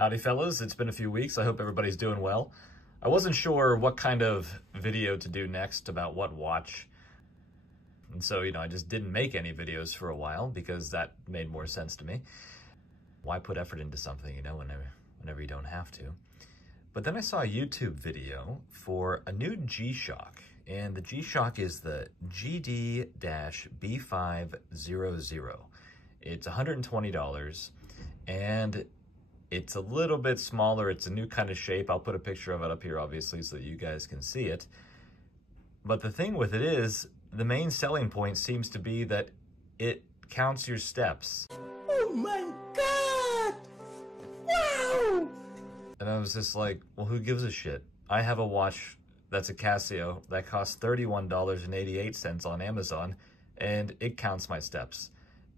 Howdy fellas, it's been a few weeks. I hope everybody's doing well. I wasn't sure what kind of video to do next about what watch. And so, I just didn't make any videos for a while because that made more sense to me. Why put effort into something, whenever you don't have to? But then I saw a YouTube video for a new G-Shock, and the G-Shock is the GD-B500. It's $120, and it's a little bit smaller. It's a new kind of shape. I'll put a picture of it up here, obviously, so that you guys can see it. But the thing with it is, the main selling point seems to be that it counts your steps. Oh my God! Wow! And I was just like, well, who gives a shit? I have a watch that's a Casio that costs $31.88 on Amazon, and it counts my steps.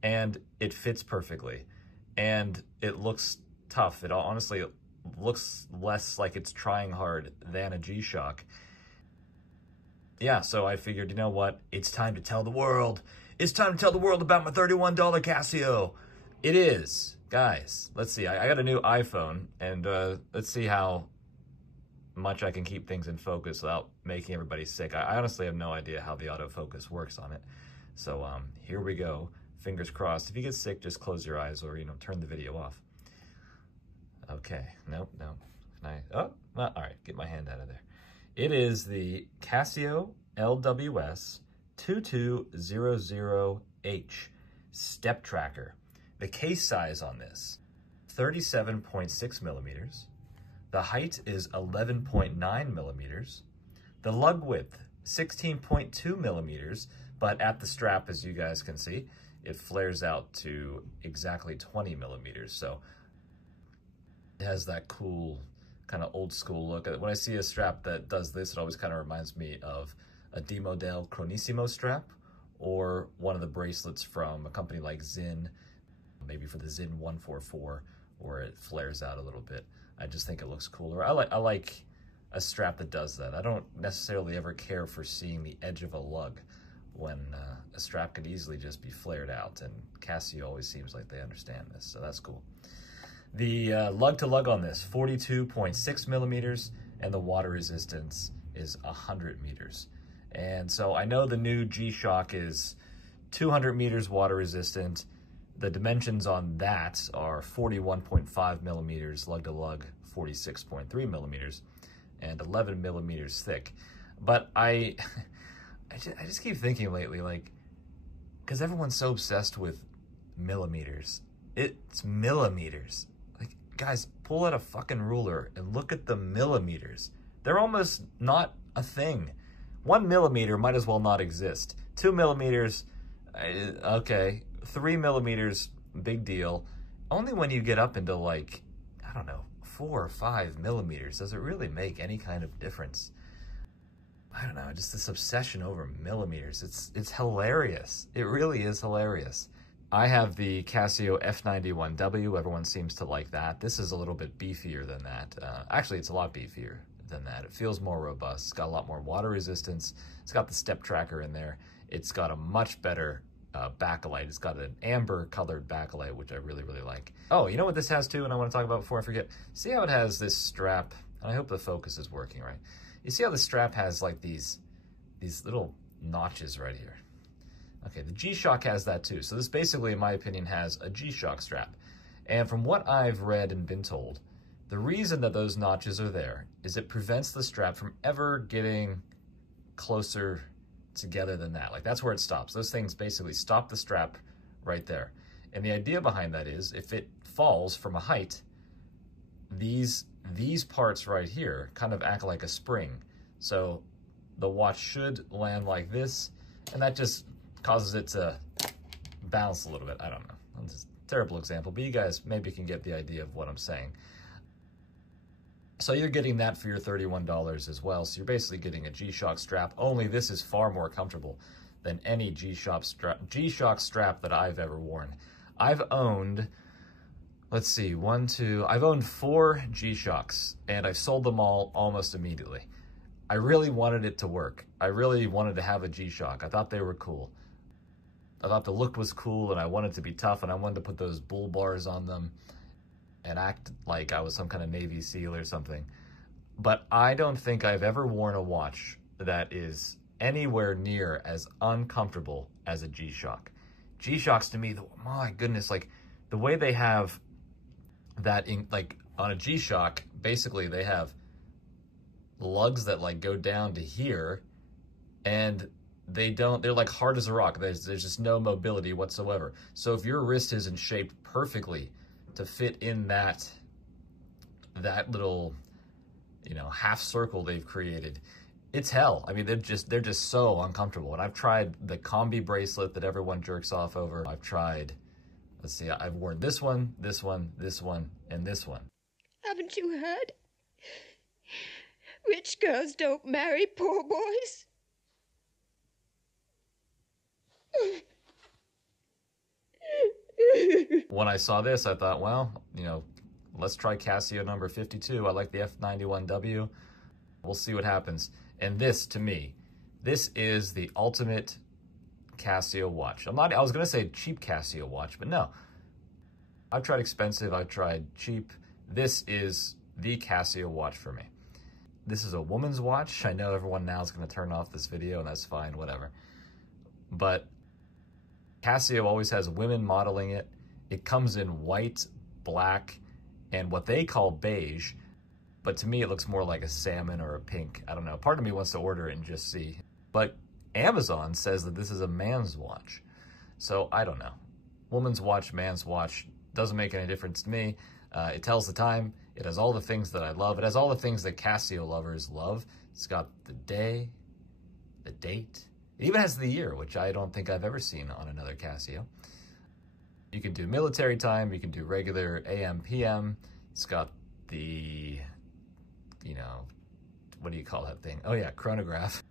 And it fits perfectly. And it looks tough. It honestly looks less like it's trying hard than a G-Shock. Yeah, so I figured, you know what? It's time to tell the world. It's time to tell the world about my $31 Casio. It is. Guys, let's see. I got a new iPhone, and let's see how much I can keep things in focus without making everybody sick. I honestly have no idea how the autofocus works on it. So here we go. Fingers crossed. If you get sick, just close your eyes or, turn the video off. Okay, no. All right, get my hand out of there. It is the Casio LWS2200H step tracker. The case size on this, 37.6 millimeters. The height is 11.9 millimeters. The lug width, 16.2 millimeters, but at the strap, as you guys can see, it flares out to exactly 20 millimeters. So it has that cool kind of old school look. When I see a strap that does this, it always kind of reminds me of a di-modell Chronissimo strap or one of the bracelets from a company like Zinn, maybe for the Zinn 144, where it flares out a little bit. I just think it looks cooler. I like a strap that does that. I don't necessarily ever care for seeing the edge of a lug when a strap could easily just be flared out, and Casio always seems like they understand this, so that's cool. The lug-to-lug on this, 42.6 millimeters, and the water resistance is 100 meters. And so I know the new G-Shock is 200 meters water resistant. The dimensions on that are 41.5 millimeters lug-to-lug, 46.3 millimeters, and 11 millimeters thick. But I just keep thinking lately, because everyone's so obsessed with millimeters. It's millimeters. Guys, pull out a fucking ruler and look at the millimeters. They're almost not a thing. 1 millimeter might as well not exist. 2 millimeters, okay. 3 millimeters, big deal. Only when you get up into 4 or 5 millimeters does it really make any kind of difference. I don't know, just this obsession over millimeters. It's hilarious. It really is hilarious. I have the Casio F91W. Everyone seems to like that. This is a little bit beefier than that. Actually, it's a lot beefier than that. It feels more robust. It's got a lot more water resistance. It's got the step tracker in there. It's got a much better backlight. It's got an amber colored backlight, which I really, really like. Oh, you know what this has too, and I want to talk about before I forget? See how it has this strap? And I hope the focus is working right. You see how the strap has these little notches right here? Okay, the G-Shock has that too. So this basically, in my opinion, has a G-Shock strap. And from what I've read and been told, the reason that those notches are there is it prevents the strap from ever getting closer together than that. That's where it stops. Those things basically stop the strap right there. And the idea behind that is if it falls from a height, these parts right here kind of act like a spring. So the watch should land like this, and that just causes it to bounce a little bit. I don't know. It's a terrible example, but you guys maybe can get the idea of what I'm saying. So you're getting that for your $31 as well. So you're basically getting a G-Shock strap, only this is far more comfortable than any G-Shock strap that I've ever worn. I've owned, let's see, I've owned 4 G-Shocks, and I've sold them all almost immediately. I really wanted it to work. I really wanted to have a G-Shock. I thought they were cool. I thought the look was cool, and I wanted to be tough, and I wanted to put those bull bars on them. and act like I was some kind of Navy SEAL or something. But I don't think I've ever worn a watch that is anywhere near as uncomfortable as a G-Shock. G-Shocks to me, my goodness, like the way they have that in, like on a G-Shock, basically they have lugs that like go down to here, and they're like hard as a rock. There's just no mobility whatsoever. So if your wrist isn't shaped perfectly to fit in that little, you know, half circle they've created, it's hell. I mean, they're just so uncomfortable. And I've tried the combi bracelet that everyone jerks off over. I've tried, let's see, I've worn this one, this one, this one, and this one. Haven't you heard? Rich girls don't marry poor boys. When I saw this, I thought, well, you know, let's try Casio number 52. I like the F91W. We'll see what happens. And this, to me, this is the ultimate Casio watch. I was going to say cheap Casio watch, but no. I've tried expensive, I've tried cheap. This is the Casio watch for me. This is a woman's watch. I know everyone now is going to turn off this video, and that's fine, whatever. But Casio always has women modeling it. It comes in white, black, and what they call beige. But to me, it looks more like a salmon or a pink. I don't know. Part of me wants to order it and just see. But Amazon says that this is a man's watch. So I don't know. Woman's watch, man's watch, doesn't make any difference to me. It tells the time. It has all the things that I love. It has all the things that Casio lovers love. It's got the day, the date. It even has the year, which I don't think I've ever seen on another Casio. You can do military time. You can do regular AM, PM. It's got the, you know, what do you call that thing? Oh yeah, chronograph.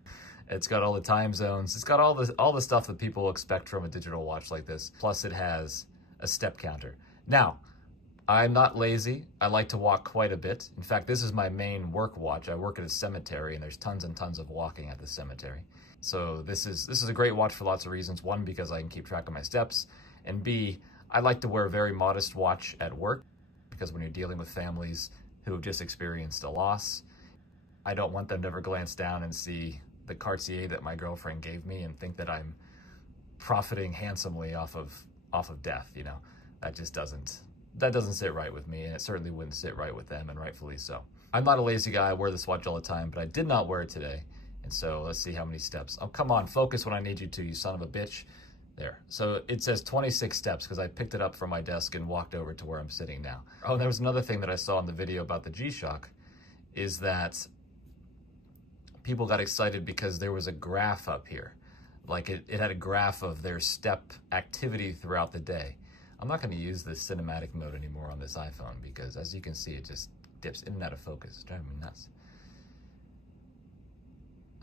It's got all the time zones. It's got all the stuff that people expect from a digital watch like this. Plus it has a step counter. Now, I'm not lazy. I like to walk quite a bit. In fact, this is my main work watch. I work at a cemetery, and there's tons and tons of walking at the cemetery. So this is a great watch for lots of reasons. One, because I can keep track of my steps, and B, I like to wear a very modest watch at work, because when you're dealing with families who have just experienced a loss, I don't want them to ever glance down and see the Cartier that my girlfriend gave me and think that I'm profiting handsomely off of death, you know. That doesn't sit right with me, and it certainly wouldn't sit right with them, and rightfully so. I'm not a lazy guy. I wear this watch all the time, but I did not wear it today. And so let's see how many steps. Oh, come on, focus when I need you to, you son of a bitch. There. So it says 26 steps because I picked it up from my desk and walked over to where I'm sitting now. Oh, there was another thing that I saw in the video about the G-Shock, is that people got excited because there was a graph up here. Like it had a graph of their step activity throughout the day. I'm not going to use this cinematic mode anymore on this iPhone because, as you can see, it just dips in and out of focus. It's driving me nuts.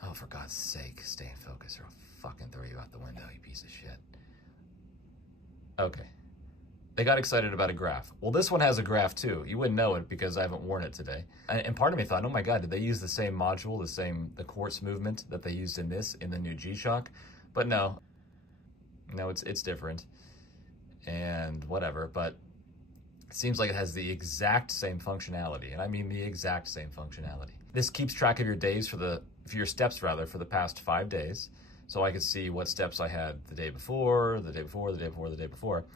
Oh, for God's sake, stay in focus or I'll fucking throw you out the window, you piece of shit. Okay. They got excited about a graph. Well, this one has a graph too. You wouldn't know it because I haven't worn it today. And part of me thought, oh my God, did they use the same module, the quartz movement that they used in the new G-Shock? But no, it's different. And whatever, but it seems like it has the exact same functionality, and I mean the exact same functionality. This keeps track of your days for your steps rather for the past 5 days, so I could see what steps I had the day before, the day before, the day before, the day before.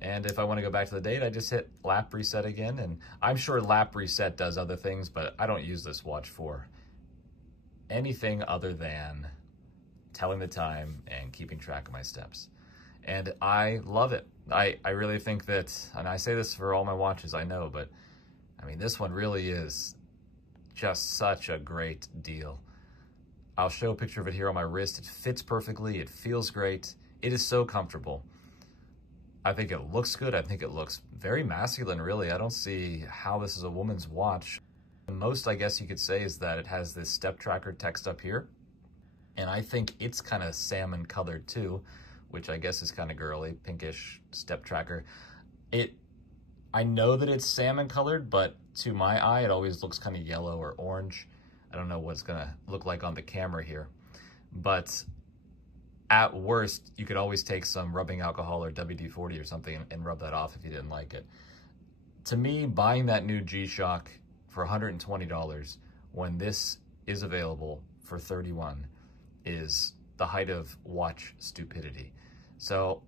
And if I want to go back to the date, I just hit lap reset again, and I'm sure lap reset does other things, but I don't use this watch for anything other than telling the time and keeping track of my steps. And I love it. I really think that, and I say this for all my watches, I know, but I mean, this one really is just such a great deal. I'll show a picture of it here on my wrist. It fits perfectly. It feels great. It is so comfortable. I think it looks good. I think it looks very masculine, really. I don't see how this is a woman's watch. The most, I guess you could say, is that it has this step tracker text up here. And I think it's kind of salmon colored too, which I guess is kind of girly, pinkish step tracker. I know that it's salmon colored, but to my eye, it always looks kind of yellow or orange. I don't know what it's gonna look like on the camera here, but at worst, you could always take some rubbing alcohol or WD-40 or something and rub that off if you didn't like it. to me, buying that new G-Shock for $120 when this is available for $31 is the height of watch stupidity. So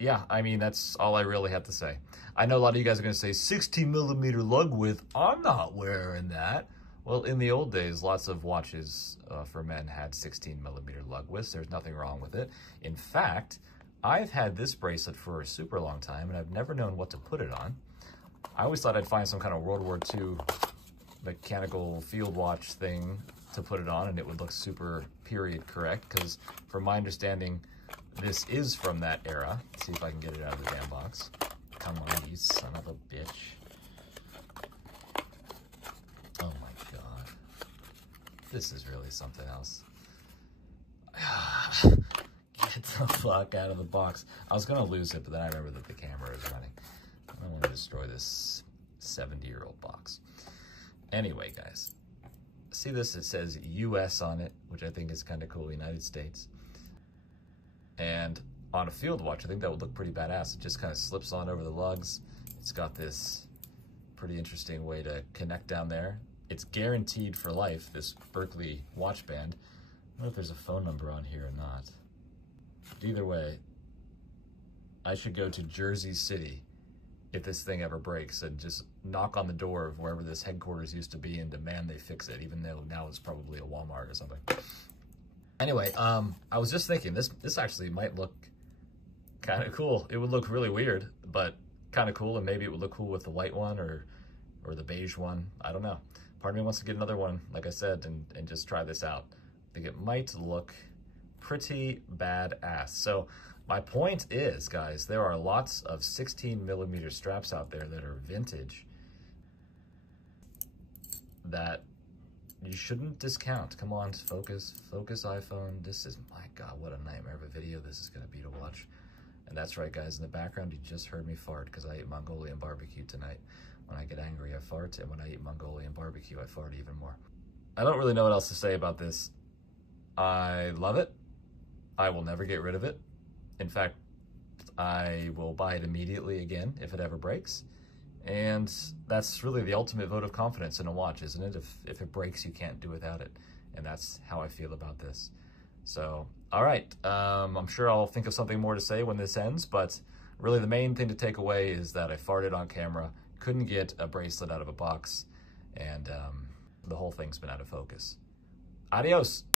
yeah, I mean, that's all I really have to say. I know a lot of you guys are going to say 16mm lug width. I'm not wearing that. Well, in the old days, lots of watches for men had 16mm lug widths. There's nothing wrong with it. In fact, I've had this bracelet for a super long time, and I've never known what to put it on. I always thought I'd find some kind of World War II mechanical field watch thing to put it on, and it would look super period correct, because from my understanding, this is from that era. Let's see if I can get it out of the damn box. Come on, you son of a bitch. Oh my god. This is really something else. Get the fuck out of the box. I was gonna lose it, but then I remember that the camera is running. I don't want to destroy this 70-year-old box. Anyway, guys. See this? It says US on it, which I think is kind of cool, United States. And on a field watch, I think that would look pretty badass. It just kind of slips on over the lugs. It's got this pretty interesting way to connect down there. It's guaranteed for life, this Berkeley watch band. I don't know if there's a phone number on here or not. Either way, I should go to Jersey City if this thing ever breaks and just knock on the door of wherever this headquarters used to be and demand they fix it, even though now it's probably a Walmart or something. Anyway, I was just thinking, this actually might look kind of cool. It would look really weird, but kind of cool, and maybe it would look cool with the white one or the beige one. I don't know. Part of me wants to get another one, like I said, and just try this out. I think it might look pretty badass. So my point is, guys, there are lots of 16mm straps out there that are vintage that you shouldn't discount. Come on, focus iPhone. This is, my God, what a nightmare of a video this is gonna be to watch. And that's right, guys, in the background, you just heard me fart because I ate Mongolian barbecue tonight. When I get angry, I fart, and when I eat Mongolian barbecue, I fart even more. I don't really know what else to say about this. I love it. I will never get rid of it. In fact, I will buy it immediately again if it ever breaks. And that's really the ultimate vote of confidence in a watch, isn't it? If it breaks, you can't do without it. And that's how I feel about this. So, all right. I'm sure I'll think of something more to say when this ends, but really the main thing to take away is that I farted on camera, couldn't get a bracelet out of a box, and the whole thing's been out of focus. Adios.